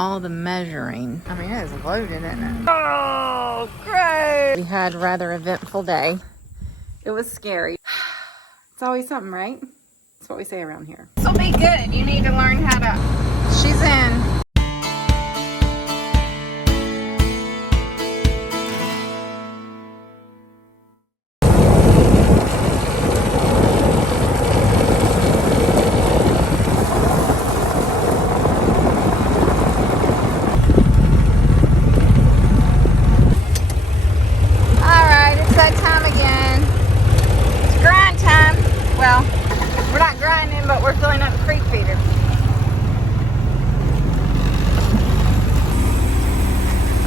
all the measuring. I mean, it is loaded, isn't it? Oh, great. We had a rather eventful day. It was scary. It's always something, right? That's what we say around here. This will be good. You need to learn how to... She's in.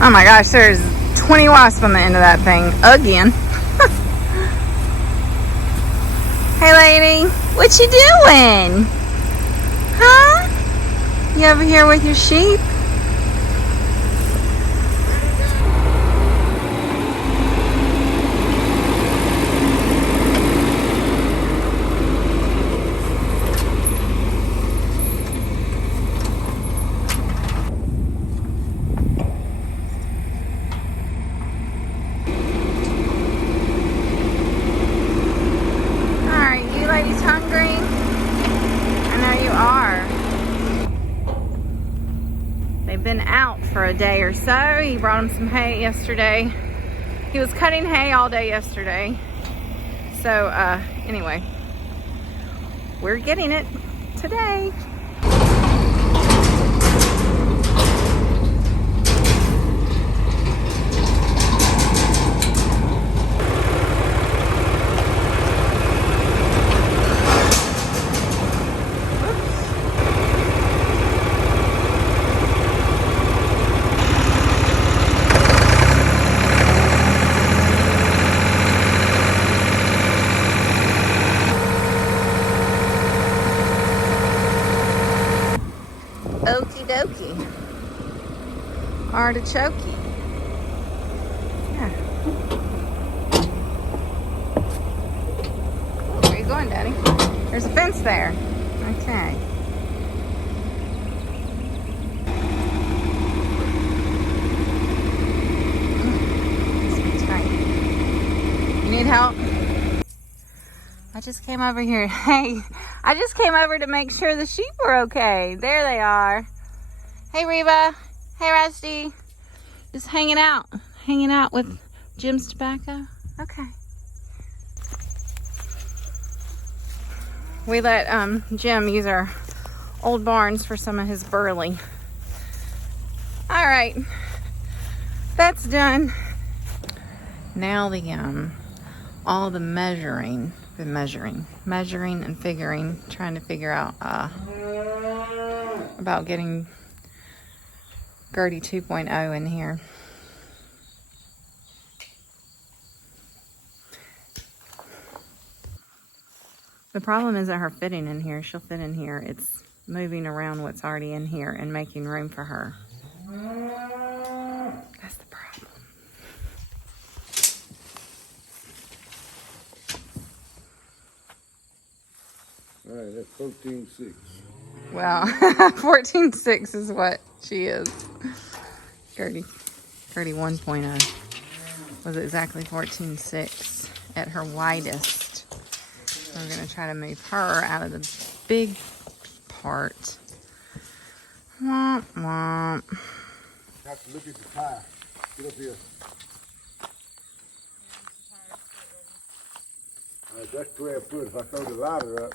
Oh my gosh, there's 20 wasps on the end of that thing again. Hey lady, what you doing? Huh? You over here with your sheep? Been out for a day or so. He brought him some hay yesterday. He was cutting hay all day yesterday. So anyway, we're getting it today. Okie dokie. Artichoke. Yeah. Where are you going, Daddy? There's a fence there. Okay. It's tight. You need help? I just came over here. Hey, I just came over to make sure the sheep were okay. There they are. Hey, Reba. Hey, Rusty. Just hanging out with Jim's tobacco. Okay. We let Jim use our old barns for some of his burley. All right, that's done. Now the all the measuring. Been measuring and figuring, trying to figure out about getting Gerdie 2.0 in here. The problem isn't her fitting in here. She'll fit in here. It's moving around what's already in here and making room for her. That's the problem. All right, that's 14.6. Well, 14.6 is what she is. Gerdie 1.0 was exactly 14.6 at her widest. So we're going to try to move her out of the big part. Womp womp. Have to look at the tire. Get up here. All right, that's 12 foot. If I throw the ladder up,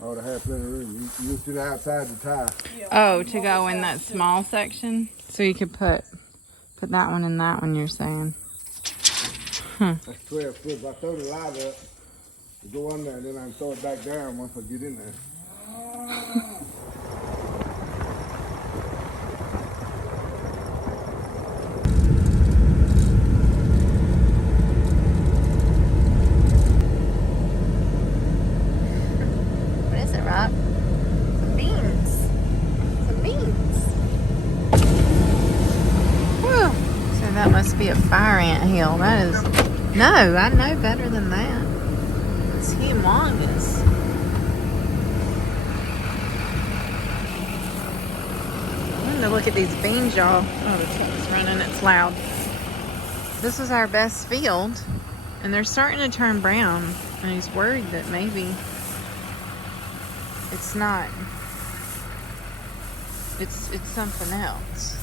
I would have had plenty of room. You look to the outside of the tire. Oh, to go in that small section? So you could put that one in that one, you're saying? That's 12 foot. If I throw the ladder up, to go on there, and then I can throw it back down once I get in there. What is it, Rob? Some beans. Some beans. Whew. So that must be a fire ant hill. That is... No, I know better than that. It's humongous. to look at these beans, y'all. Oh, the truck's running. It's loud. This was our best field, and they're starting to turn brown. And he's worried that maybe it's not. It's something else.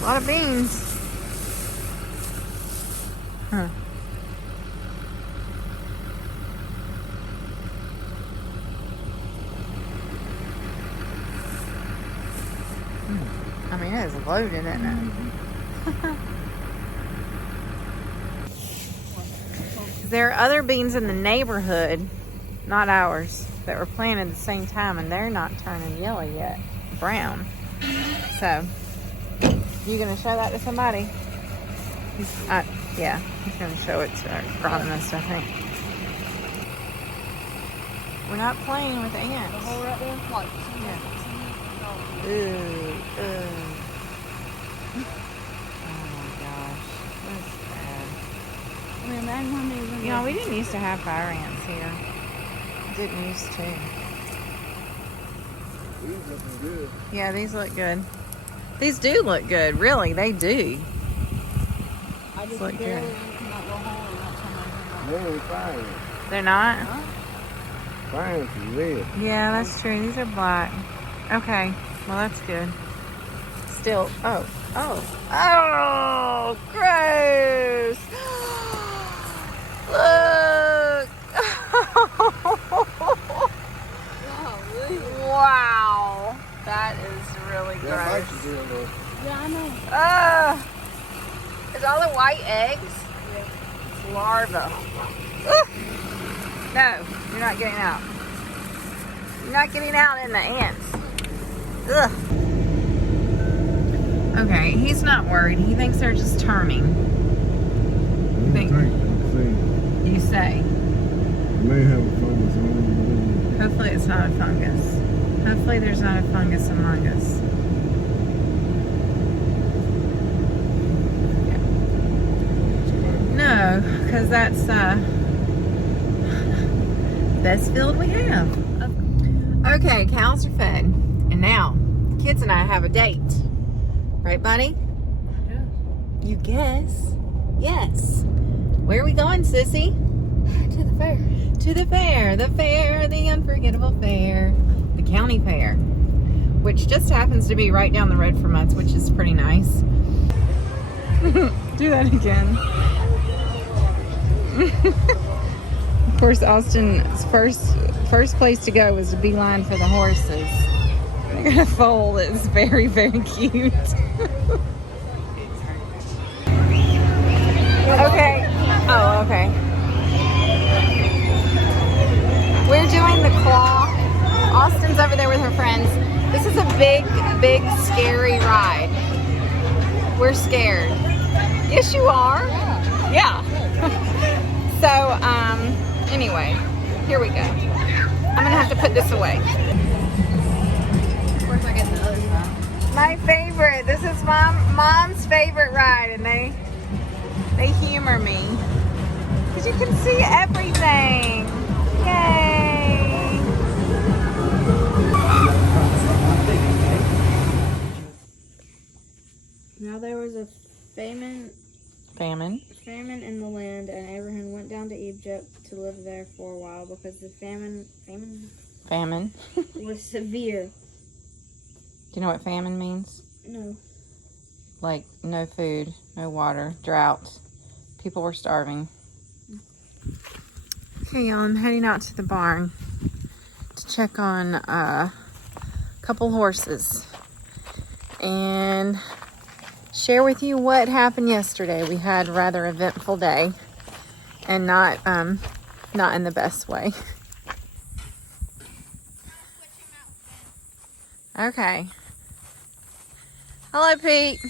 A lot of beans. Huh. I mean, it is loaded, isn't it? There are other beans in the neighborhood, not ours, that were planted at the same time, and they're not turning yellow yet. Brown. So, you gonna show that to somebody? Yeah, he's gonna show it to our agronomist, I think. We're not playing with ants. The hole right there? Like, Yeah. oh. Ooh. Oh my gosh, that's bad. I mean, imagine how many of them You know, are- we didn't used to have fire ants here. Didn't used to. These looking good. Yeah, these look good. These do look good, really. They do. I just look barely good. opened that little hole and that's how They ain't fire. They're not? Huh? Fire is red. Yeah, that's true. These are black. Okay. Well, that's good. Still. Oh, gross. Look. Wow. That is really That gross. might be good though. Yeah, I know. Is all the white eggs? Yeah. It's larvae. Ugh. No, you're not getting out. You're not getting out in the ants. Ugh. Okay, he's not worried. He thinks they're just turning. Think- You say. May have a fungus on it. Hopefully it's not a fungus. Hopefully there's not a fungus among us. No, because that's best field we have. Okay, cows are fed. And now, kids and I have a date. Right, buddy? Yeah. You guess. Yes. Where are we going, sissy? To the fair. To the fair, the unforgettable fair, the county fair, which just happens to be right down the road from us, which is pretty nice. Do that again. Of course, Austin's first place to go was to beeline for the horses. They got a foal that's very, very cute. Okay. Oh, okay. We're doing the claw. Austin's over there with her friends. This is a big, big, scary ride. We're scared. Yes, you are. Yeah. So, anyway, here we go. I'm gonna have to put this away. Of course, I get the other side. My favorite. This is mom's favorite ride, and they humor me because you can see everything. Yay! Now there was a famine in the land, and Abraham went down to Egypt to live there for a while because the famine was severe. Do you know what famine means? No. Like no food, no water, drought. People were starving. Okay, y'all, I'm heading out to the barn to check on a couple horses and share with you what happened yesterday. We had a rather eventful day, and not in the best way. Okay. Hello, Pete.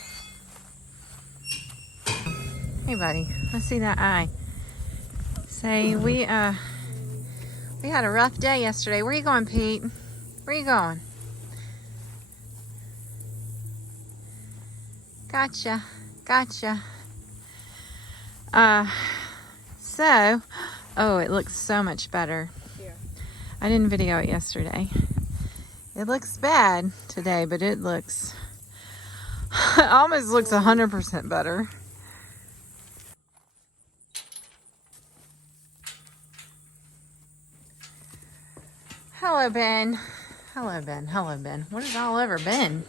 Hey, buddy. Let's see that eye. Say, we We had a rough day yesterday. Where you going, Pete? Where you going? Gotcha. Gotcha. So, oh, it looks so much better. Yeah. I didn't video it yesterday. It looks bad today, but it looks, it almost looks 100% better. Hello, Ben. Hello, Ben. Hello, Ben. What is all over Ben?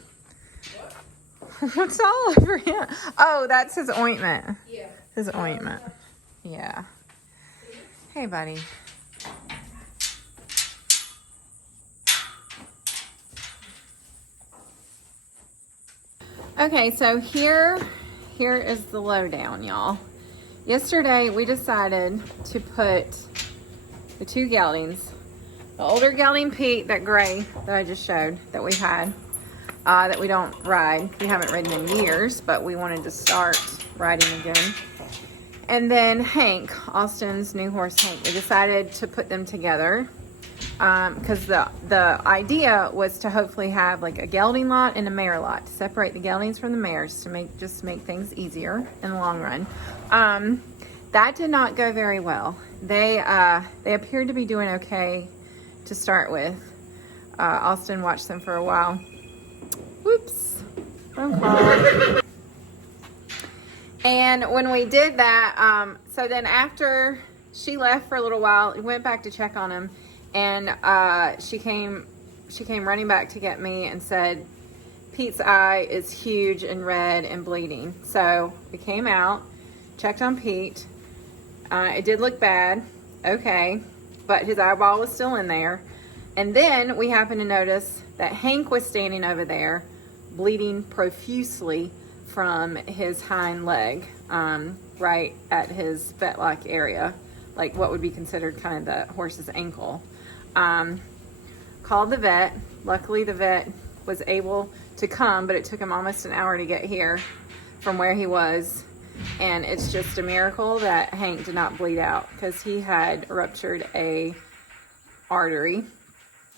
What? What's all over him? Oh, that's his ointment. Yeah. His ointment. Yeah. Hey, buddy. Okay, so here is the lowdown, y'all. Yesterday, we decided to put the two geldings, the older gelding Pete, that gray that I just showed that we had, that we don't ride. We haven't ridden in years, but we wanted to start riding again. And then Hank, Austin's new horse Hank, we decided to put them together because the idea was to hopefully have like a gelding lot and a mare lot to separate the geldings from the mares to make things easier in the long run. That did not go very well. They appeared to be doing okay to start with. Austin watched them for a while. Whoops, phone call. And when we did that, so then after she left for a little while, we went back to check on him, and she came running back to get me and said, Pete's eye is huge and red and bleeding. So we came out, checked on Pete. It did look bad, okay, but his eyeball was still in there. And then we happened to notice that Hank was standing over there, bleeding profusely from his hind leg, right at his fetlock area, like what would be considered kind of the horse's ankle. Called the vet. Luckily the vet was able to come, but it took him almost an hour to get here from where he was. And it's just a miracle that Hank did not bleed out, because he had ruptured a artery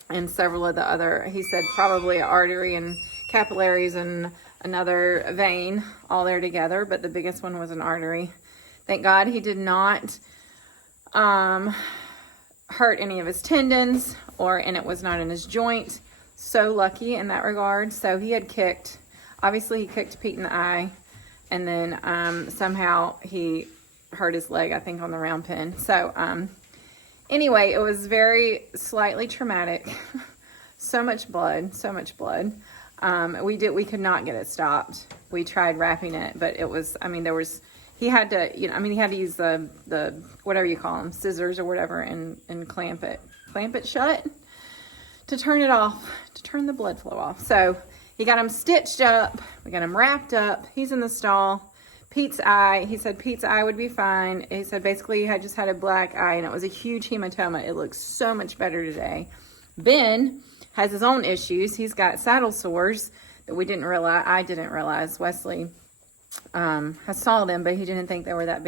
and several of the other, he said probably an artery and capillaries and another vein all there together, but the biggest one was an artery. Thank God he did not hurt any of his tendons, and it was not in his joint. So lucky in that regard. So he had kicked, obviously he kicked Pete in the eye, and then somehow he hurt his leg, I think, on the round pin. So anyway, it was very slightly traumatic. So much blood, so much blood. We could not get it stopped. We tried wrapping it, but it was, I mean, he had to, he had to use the whatever you call them, scissors or whatever, and clamp it shut to turn it off, to turn the blood flow off. So he got him stitched up. We got him wrapped up. He's in the stall. Pete's eye, he said Pete's eye would be fine. He said basically he had just had a black eye, and it was a huge hematoma. It looks so much better today. Ben has his own issues. He's got saddle sores that we didn't realize. I didn't realize. Wesley has saw them, but he didn't think they were that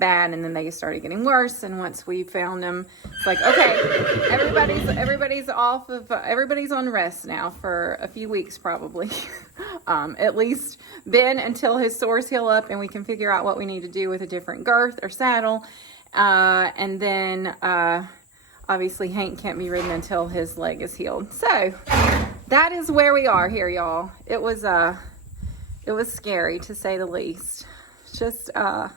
bad. And then they started getting worse. And once we found them, it's like, okay, everybody's off of, everybody's on rest now for a few weeks probably. At least Ben, until his sores heal up and we can figure out what we need to do with a different girth or saddle. And then obviously Hank can't be ridden until his leg is healed. So that is where we are here, y'all. It was scary, to say the least. Just I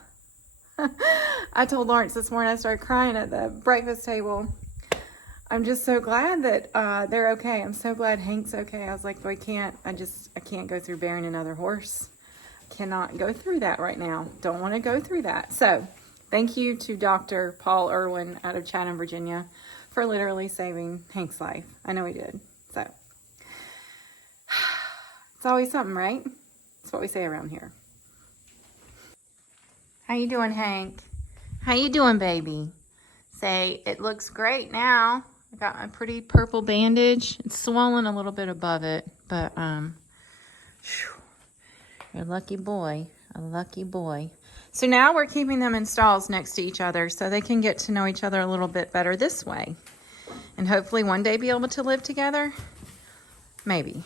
told Lawrence this morning, I started crying at the breakfast table. I'm just so glad that they're okay. I'm so glad Hank's okay. I was like, I can't go through bearing another horse. I cannot go through that right now. Don't want to go through that. So thank you to Dr. Paul Irwin out of Chatham, Virginia, for literally saving Hank's life. I know he did. So it's always something, right? That's what we say around here. How you doing, Hank? How you doing, baby? Say, it looks great now. I got my pretty purple bandage. It's swollen a little bit above it, but you're a lucky boy. A lucky boy. So now we're keeping them in stalls next to each other so they can get to know each other a little bit better this way. And hopefully one day be able to live together. Maybe.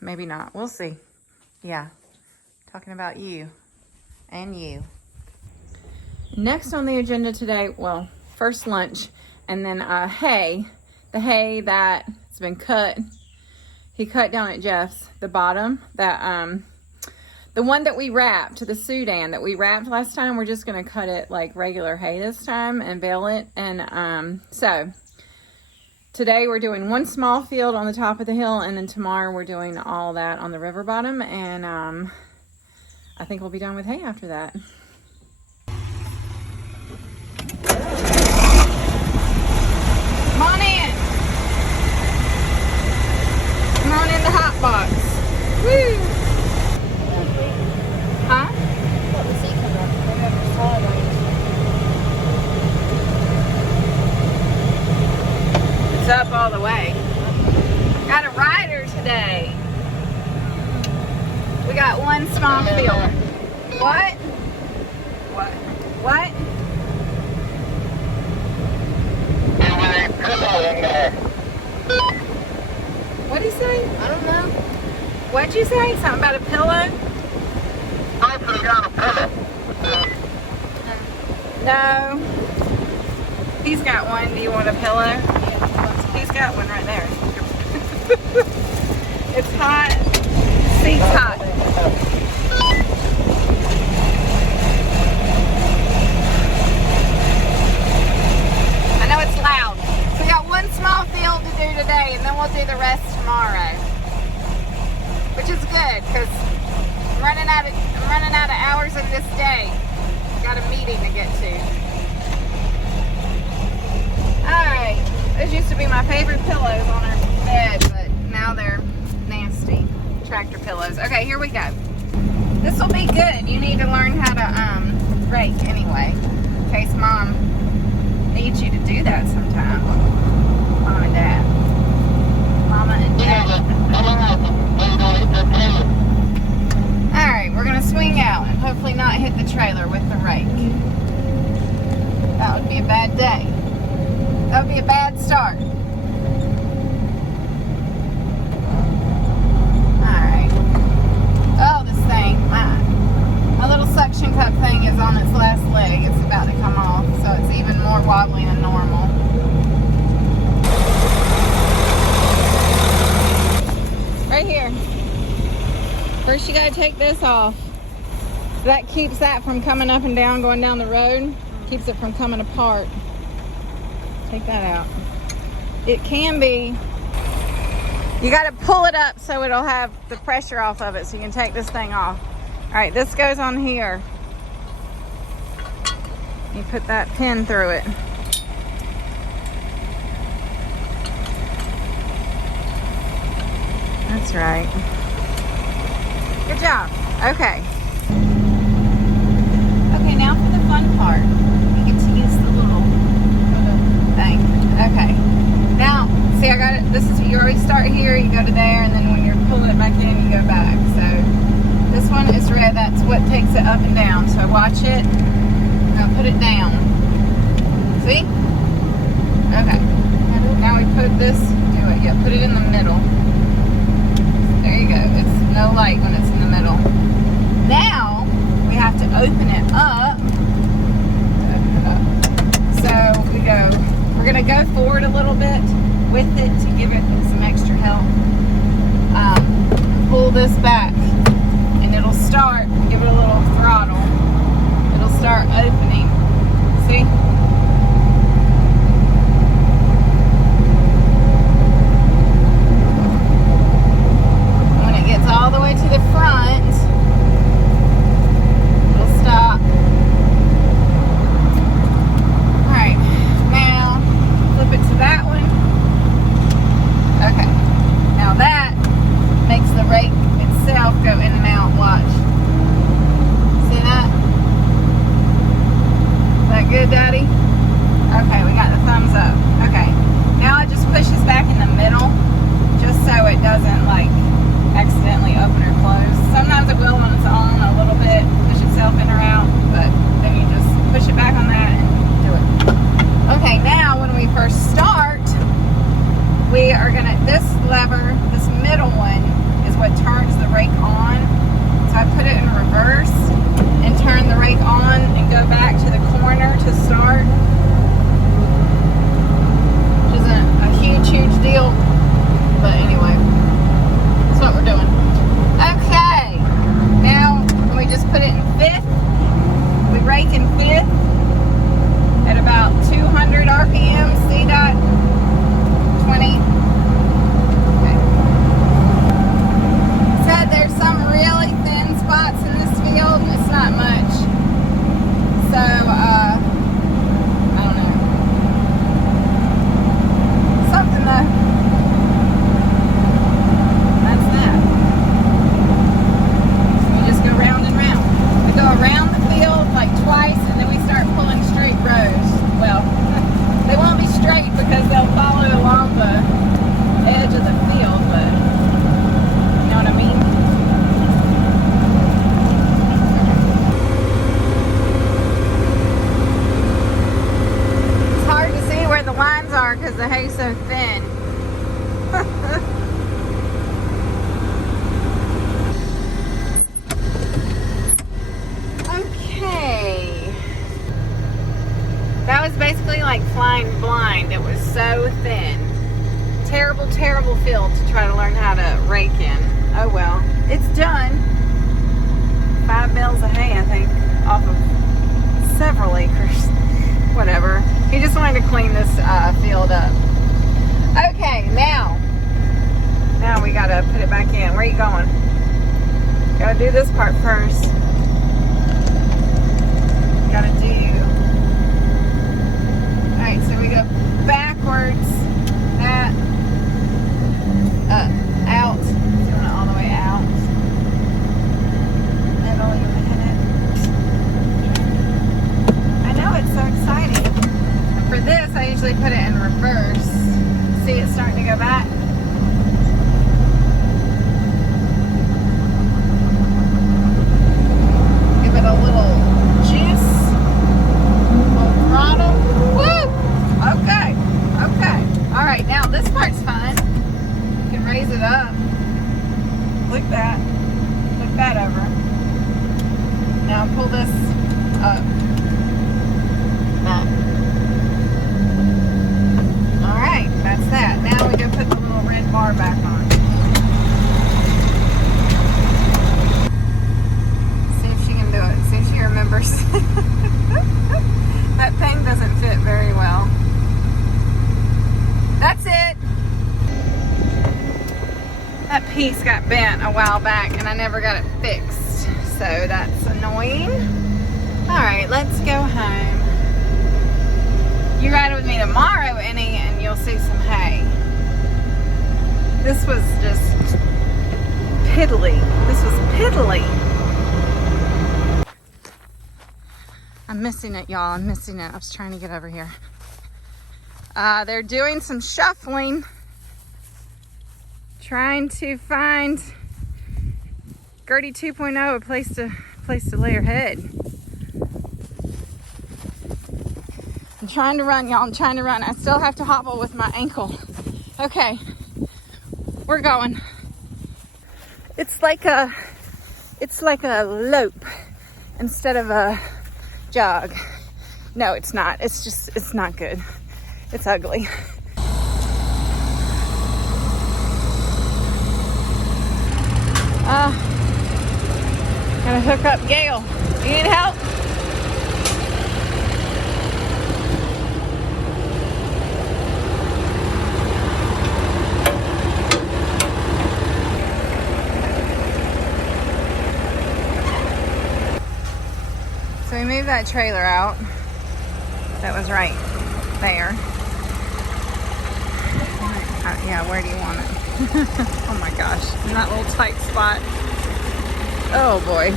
Maybe not. We'll see. Yeah. Talking about you and you. Next on the agenda today, well, first lunch and then hay. The hay that's been cut. He cut down at Jeff's, the bottom, that the one that we wrapped, the Sudan that we wrapped last time, we're just gonna cut it like regular hay this time and bale it. And so today we're doing one small field on the top of the hill, and then tomorrow we're doing all that on the river bottom. And I think we'll be done with hay after that. Come on in. Come on in the hot box. Woo! Huh? What was he coming up? November holiday. It's up all the way. Got a rider today. We got one small field. What? What? What? What'd he say? I don't know. What'd you say? Something about a pillow? No. He's got one. Do you want a pillow? He's got one right there. It's hot. Seat's hot. I know it's loud. So we got one small field to do today, and then we'll do the rest tomorrow. Which is good, because I'm running out of hours in this day. Got a meeting to get to. Alright. Those used to be my favorite pillows on our bed, but now they're nasty. Tractor pillows. Okay, here we go. This will be good. You need to learn how to rake anyway. In case Mom needs you to do that sometime. Mom and Dad. Mama and Dad. Alright, we're going to swing out and hopefully not hit the trailer with the rake. That would be a bad day. That would be a bad start. Alright. Oh, this thing. My little suction cup thing is on its last leg. It's about to come off, so it's even more wobbly than normal. Right here. First you gotta take this off. So that keeps that from coming up and down, going down the road. Keeps it from coming apart. Take that out. It can be, you gotta pull it up so it'll have the pressure off of it so you can take this thing off. All right, this goes on here. You put that pin through it. That's right. Good job. Okay. Okay, now for the fun part. You get to use the little thing. Okay. Now, see, I got it. This is, you always start here, you go to there, and then when you're pulling it back in, you go back. So this one is red. That's what takes it up and down. So watch it. Now put it down. See? Okay. Now we put this, do it. Yeah, put it in the middle. There you go. It's no light when it's in the middle. Now we have to open it up. So we go, we're going to go forward a little bit with it to give it some extra help. Pull this back and it'll start, give it a little throttle. It'll start opening. See? When it gets all the way to the front, it'll stop. Alright, now flip it to that one. Okay, now that makes the rake itself go in and out. Watch. See that? Is that good, Daddy? Okay, we got the thumbs up. Okay, now it just pushes back in the middle just so it doesn't like accidentally open or close. Sometimes it will on its own a little bit. Push lever, this middle one, is what turns the rake on. So I put it in reverse and turn the rake on and go back to the corner to start. Which isn't a huge deal. But anyway, that's what we're doing. Okay, now we just put it in fifth. We rake in fifth at about 200 RPM, C dot 20. Okay. Said there's some really thin spots in this field, and it's not much. So, I don't know. Something though. That's that. So we just go round and round. We go around the field like twice, and then we start pulling straight rows. Well, they won't be straight because they'll follow along the edge of the field, but you know what I mean? It's hard to see where the lines are because the hay's so thin. Okay. That was basically like flying blind. It was so thin. Terrible field to try to learn how to rake in. Oh well. It's done. 5 bales of hay, I think, off of several acres. Whatever. He just wanted to clean this field up. Okay, now we gotta put it back in. Where are you going? Gotta do this part first. Gotta do. Alright, so we go backwards, that, out, doing it all the way out. Middle, you wanna hit it? I know, it's so exciting. For this, I usually put it in reverse. See, it's starting to go back. Give it a little juice. Throttle. Woo! Okay. Alright, now this part's fun. You can raise it up. Look that. Look that over. Now pull this up. That. Alright, that's that. Now we can put the little red bar back on. See if she can do it. See if she remembers. That thing doesn't fit very well. That's it. That piece got bent a while back and I never got it fixed. So that's annoying. Alright, let's go home. You ride with me tomorrow, Annie, and you'll see some hay. This was just piddly. I'm missing it, y'all. I'm missing it. I was trying to get over here. They're doing some shuffling. Trying to find Gerdie 2.0 a place to lay her head. I'm trying to run, y'all. I'm trying to run. I still have to hobble with my ankle. Okay. We're going. It's like a lope instead of a jog. No, it's not. It's not good. It's ugly. Gotta hook up Gail. You need help? So we moved that trailer out. That was right there. Yeah, where do you want it? Oh my gosh, in that little tight spot. Oh boy.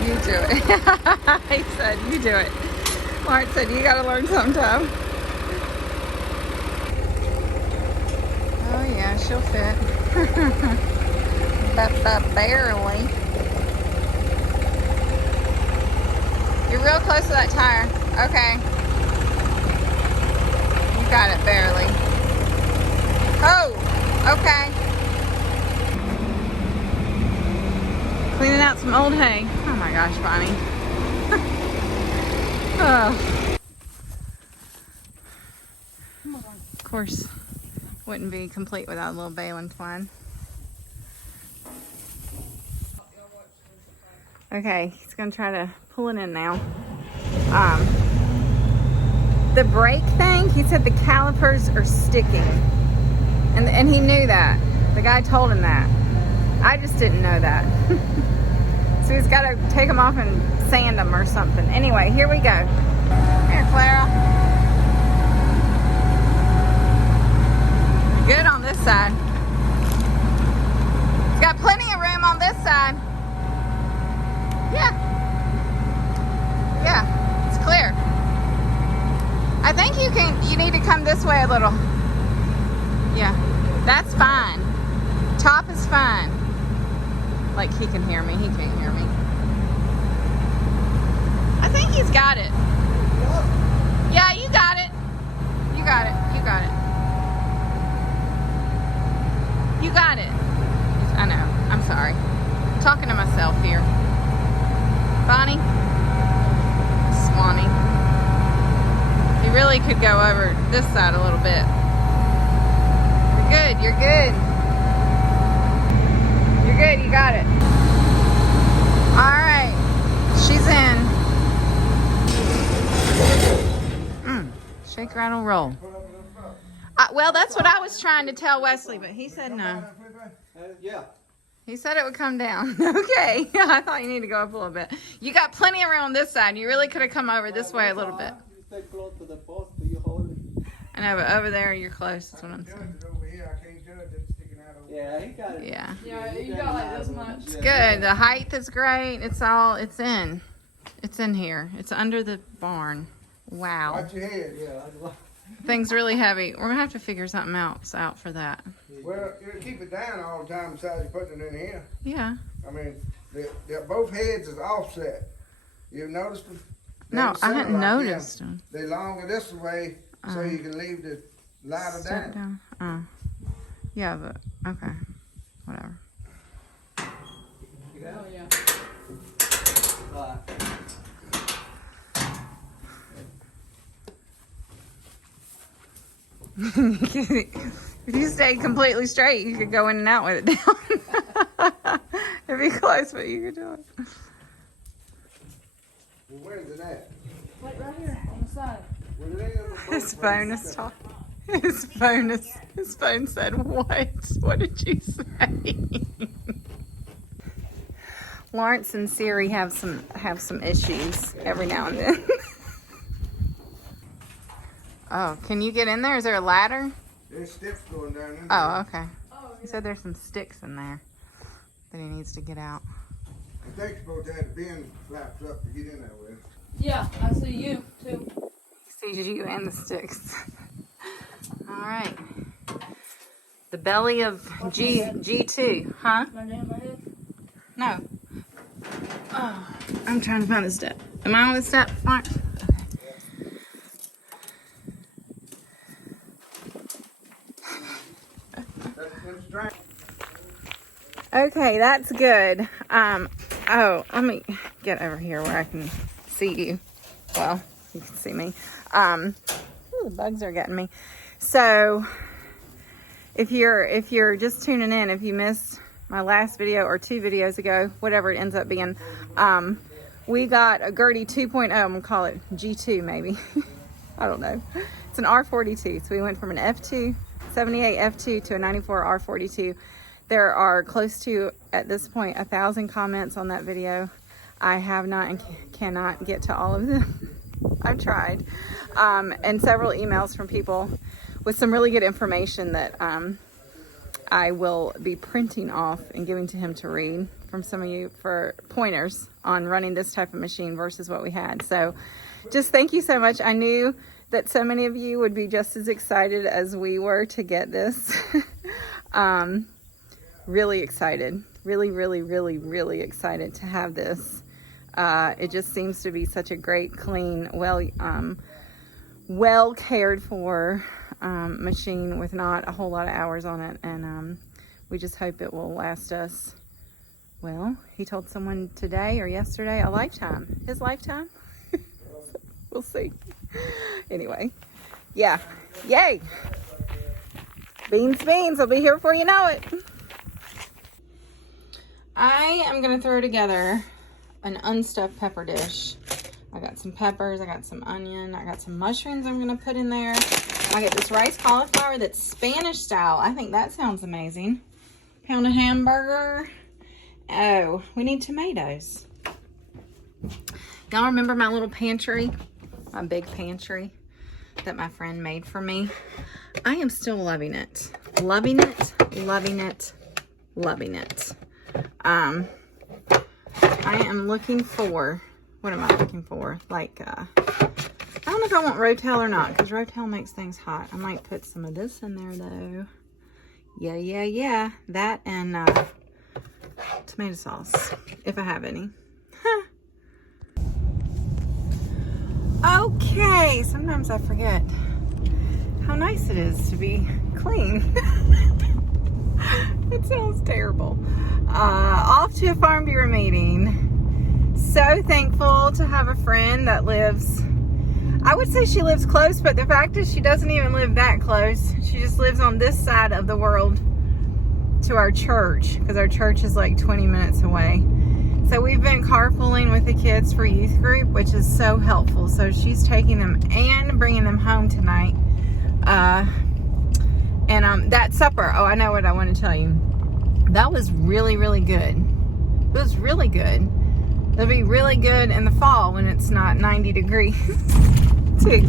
You do it. He said, you do it. Mark said, you gotta learn sometime. Oh yeah, she'll fit. But barely. You're real close to that tire. Okay. You got it barely. Oh, okay. Cleaning out some old hay. Oh my gosh, Bonnie. Oh. Of course, wouldn't be complete without a little baling twine. Okay, he's gonna try to pull it in now. The brake thing, he said the calipers are sticking. And he knew that. The guy told him that. I just didn't know that. So he's got to take them off and sand them or something. Anyway, here we go. Here, Clara. Good on this side. It's got plenty of room on this side. Yeah. Yeah, it's clear. I think you need to come this way a little. Yeah, that's fine. Top is fine. Like he can hear me, he can't hear me. I think he's got it. Yeah, you got it. You got it, you got it. You got it. I know, I'm sorry. I'm talking to myself here. Bonnie? Swanee. You really could go over this side a little bit. You're good, you're good. You're good, you got it. Alright, she's in. Shake, rattle, roll. Well, that's what I was trying to tell Wesley, but he said no. Yeah. He said it would come down. Okay, I thought you need to go up a little bit. You got plenty of room on this side. You really could have come over this way a little bit. You stay close to the post, you hold it. I know, but over there you're close. That's what I'm saying. Over here, I can't judge it sticking out over Yeah, he got it. Yeah. Yeah, you got like this much. It's good. The height is great. It's in. It's in here. It's under the barn. Wow. Watch your head. Yeah. Thing's really heavy. We're gonna have to figure something else out for that. Well, you keep it down all the time besides you putting it in here. Yeah. I mean, both heads is offset. You've noticed them? No, I hadn't Like noticed them. They longer this way so you can leave the lighter Set down. down. Yeah, but okay. Whatever. Oh, yeah. If you stayed completely straight, you could go in and out with it down. It'd be close, but you could do it. Well, where's it at? Right here on the side. Well, it ain't on the His boat, phone is talking. His phone said, what? What did you say? Lawrence and Siri have some issues every now and then. Oh, can you get in there? Is there a ladder? There's steps going down in there. Oh, okay. He said there's some sticks in there that he needs to get out. I think you're supposed to have the bin flaps up to get in there with. Yeah, I see you too. He sees you and the sticks. All right. The belly of G2, huh? My damn head. No. Oh, I'm trying to find the step. Am I on the step, Mark? Okay, that's good. Oh, let me get over here where I can see you. Well, you can see me. Ooh, the bugs are getting me. So, if you're just tuning in, if you missed my last video or 2 videos ago, whatever it ends up being, we got a Gerdie 2.0. I'm gonna call it G2 maybe. I don't know. It's an R42. So we went from an F2, 78 F2 to a 94 R42. There are close to, at this point, 1,000 comments on that video. I have not and cannot get to all of them. I've tried. And several emails from people with some really good information that I will be printing off and giving to him to read from some of you for pointers on running this type of machine versus what we had. So just thank you so much. I knew that so many of you would be just as excited as we were to get this. Really excited. Really, really, really, really excited to have this. It just seems to be such a great, clean, well cared for machine with not a whole lot of hours on it. And we just hope it will last us, well, he told someone today or yesterday, a lifetime. His lifetime? We'll see. Anyway, yeah. Yay! Beans, beans. I'll be here before you know it. I am going to throw together an unstuffed pepper dish. I got some peppers. I got some onion. I got some mushrooms I'm going to put in there. I got this rice cauliflower that's Spanish style. I think that sounds amazing. Pound of hamburger. Oh, we need tomatoes. Y'all remember my little pantry? My big pantry that my friend made for me? I am still loving it. Loving it, loving it, loving it. I am looking for, what am I looking for? Like, I don't know if I want Rotel or not, because Rotel makes things hot. I might put some of this in there, though. Yeah. That and tomato sauce, if I have any. Okay, sometimes I forget how nice it is to be clean. That sounds terrible. Off to a Farm Bureau meeting. So thankful to have a friend that lives, I would say she lives close, but the fact is she doesn't even live that close. She just lives on this side of the world to our church, because our church is like 20 minutes away. So we've been carpooling with the kids for youth group, which is so helpful. So she's taking them and bringing them home tonight. That supper, oh, I know what I want to tell you. That was really, really good. It was really good. It'll be really good in the fall when it's not 90 degrees too.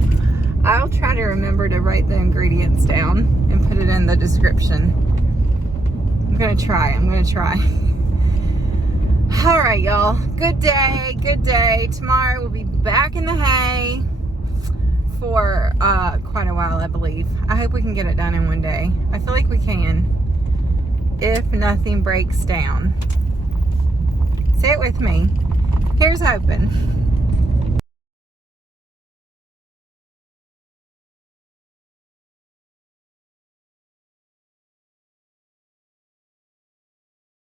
I'll try to remember to write the ingredients down and put it in the description. I'm gonna try. All right, y'all. Good day. Tomorrow we'll be back in the hay for quite a while, I believe. I hope we can get it done in one day. I feel like we can, if nothing breaks down. Say it with me. Here's hoping.